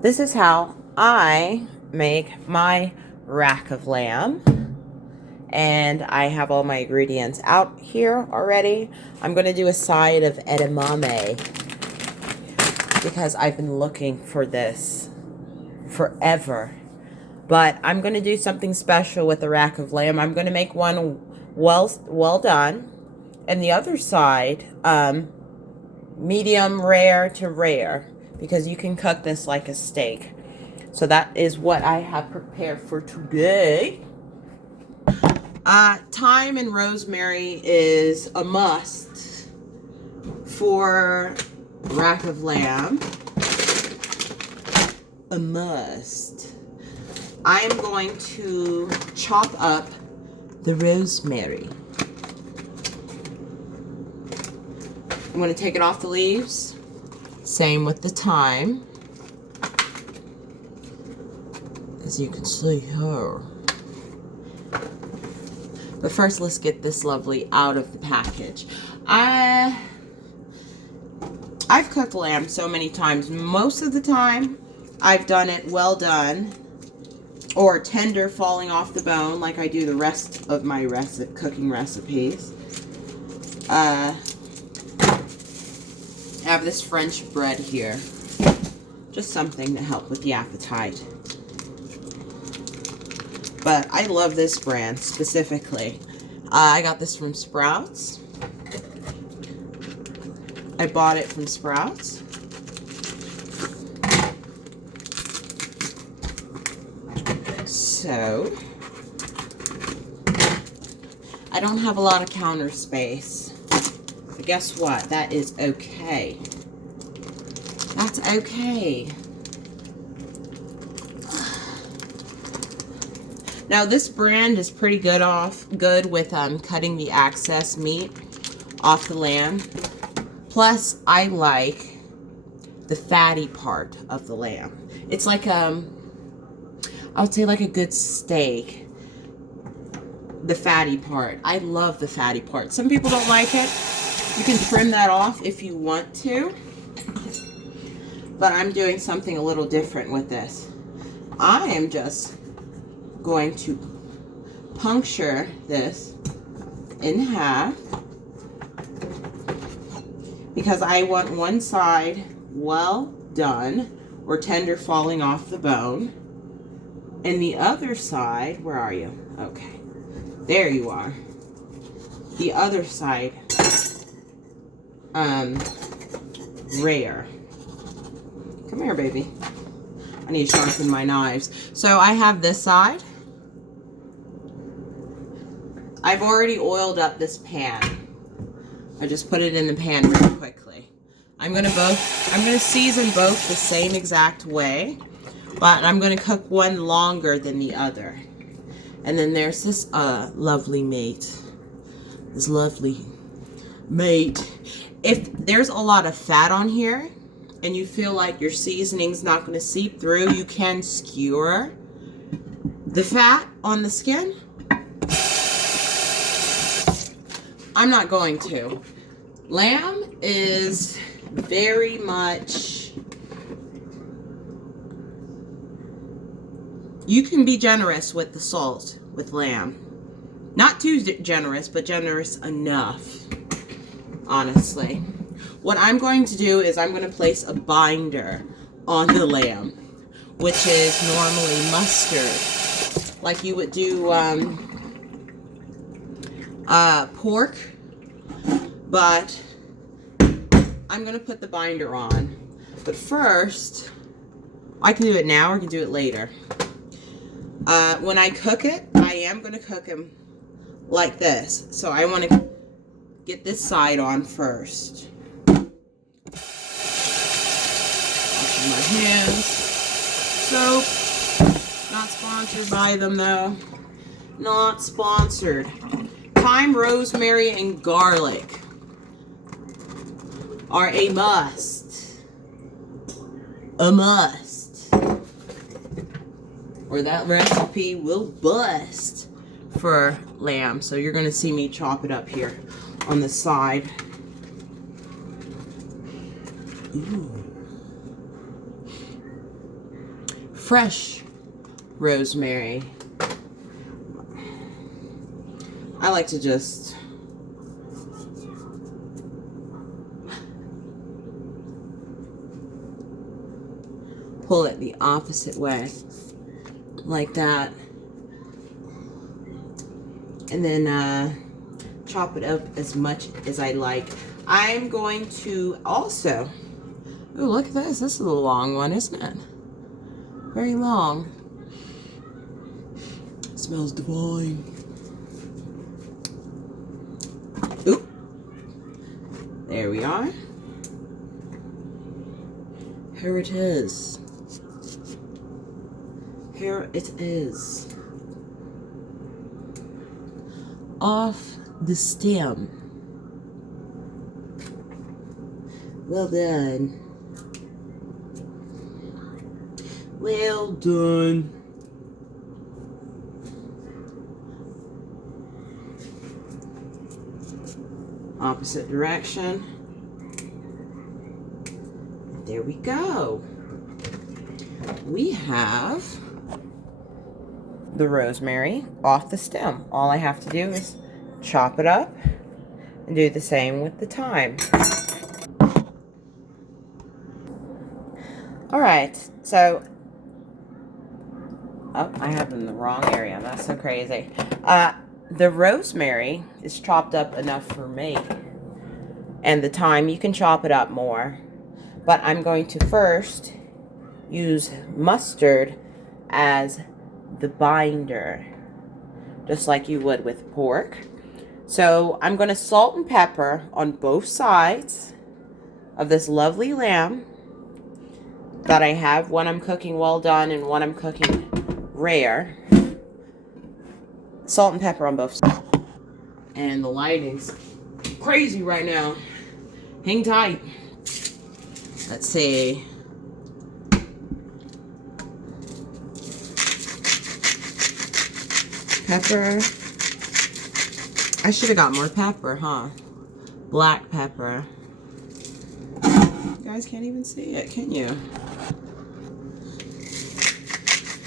This is how I make my rack of lamb. And I have all my ingredients out here already. I'm going to do a side of edamame because I've been looking for this forever. But I'm going to do something special with the rack of lamb. I'm going to make one well done. And the other side, medium rare to rare, because you can cook this like a steak. So that is what I have prepared for today. Thyme and rosemary is a must for rack of lamb. A must. I am going to chop up the rosemary. I'm going to take it off the leaves. Same with the thyme. As you can see here. But first, let's get this lovely out of the package. I've cooked lamb so many times. Most of the time, I've done it well done or tender falling off the bone like I do the rest of my cooking recipes. I have this French bread here. Just something to help with the appetite. But I love this brand specifically. I got this from Sprouts. I bought it from Sprouts. So, I don't have a lot of counter space. But guess what? That is okay. That's okay. Now this brand is pretty good with cutting the excess meat off the lamb. Plus, I like the fatty part of the lamb. It's like I would say like a good steak. The fatty part. I love the fatty part. Some people don't like it. You can trim that off if you want to. But I'm doing something a little different with this. I am just going to puncture this in half because I want one side well done or tender falling off the bone, and the other side, where are you? Okay, there you are. The other side rare. Come here, baby. I need to sharpen my knives. So I have this side. I've already oiled up this pan. I just put it in the pan really quickly. I'm gonna season both the same exact way, but I'm gonna cook one longer than the other. And then there's this lovely mate. This lovely mate. If there's a lot of fat on here and you feel like your seasoning's not gonna seep through, you can skewer the fat on the skin. I'm not going to. Lamb is very much... You can be generous with the salt with lamb. Not too generous, but generous enough, honestly. What I'm going to do is I'm going to place a binder on the lamb, which is normally mustard, like you would do pork, but I'm going to put the binder on. But first, I can do it now or I can do it later. When I cook it, I am going to cook them like this. So I want to get this side on first. Washing my hands. Soap. Not sponsored by them though. Not sponsored. Thyme, rosemary, and garlic are a must. A must. Or that recipe will bust for lamb. So you're going to see me chop it up here on the side. Ooh. fresh rosemary. I like to just pull it the opposite way, like that. And then chop it up as much as I like. I'm going to also, oh, look at this. This is a long one, isn't it? Very long. It smells divine. Oop. There we are. Here it is. Here it is. Off the stem. Well done. Well done. Opposite direction. There we go. We have the rosemary off the stem. All I have to do is chop it up and do the same with the thyme. All right, so, oh, I have them in the wrong area. That's so crazy. The rosemary is chopped up enough for me. And the thyme, you can chop it up more. But I'm going to first use mustard as the binder, just like you would with pork. So I'm going to salt and pepper on both sides of this lovely lamb that I have. One I'm cooking well done and one I'm cooking rare. Salt and pepper on both sides. And the lighting's crazy right now. Hang tight. Let's see. Pepper. I should have got more pepper, huh? Black pepper. You guys can't even see it, can you?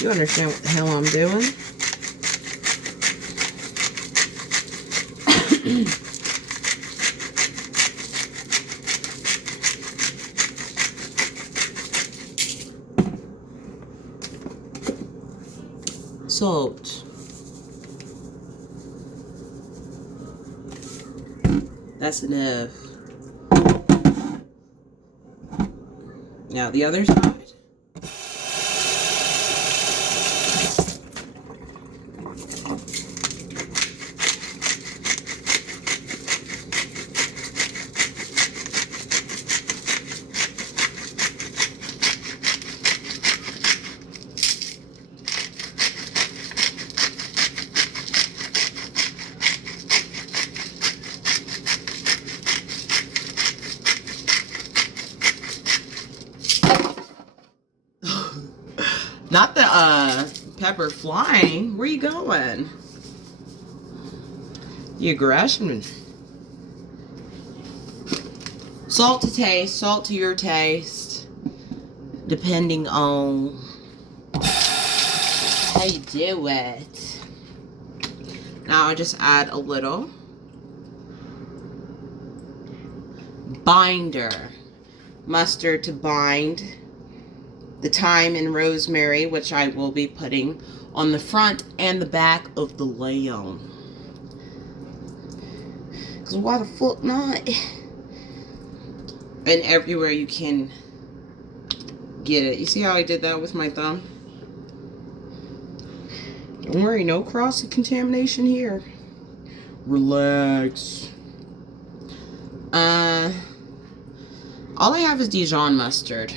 You understand what the hell I'm doing? Salt. That's enough. Now the other side. Not the pepper flying. Where you going? The aggression. Salt to taste. Salt to your taste. Depending on how you do it. Now I just add a little binder. Mustard to bind the thyme and rosemary, which I will be putting on the front and the back of the lamb. Because why the fuck not? And everywhere you can get it. You see how I did that with my thumb? Don't worry, no cross-contamination here. Relax. All I have is Dijon mustard.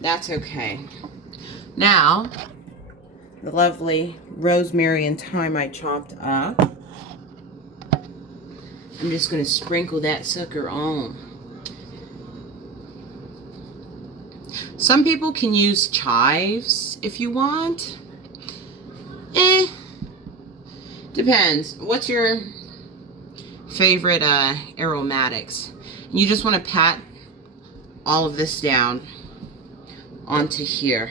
That's okay. Now, the lovely rosemary and thyme I chopped up. I'm just going to sprinkle that sucker on. Some people can use chives if you want. Depends. What's your favorite aromatics? You just want to pat all of this down. onto here.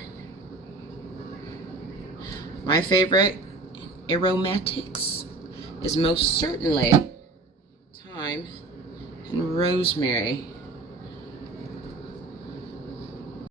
My favorite aromatics is most certainly thyme and rosemary.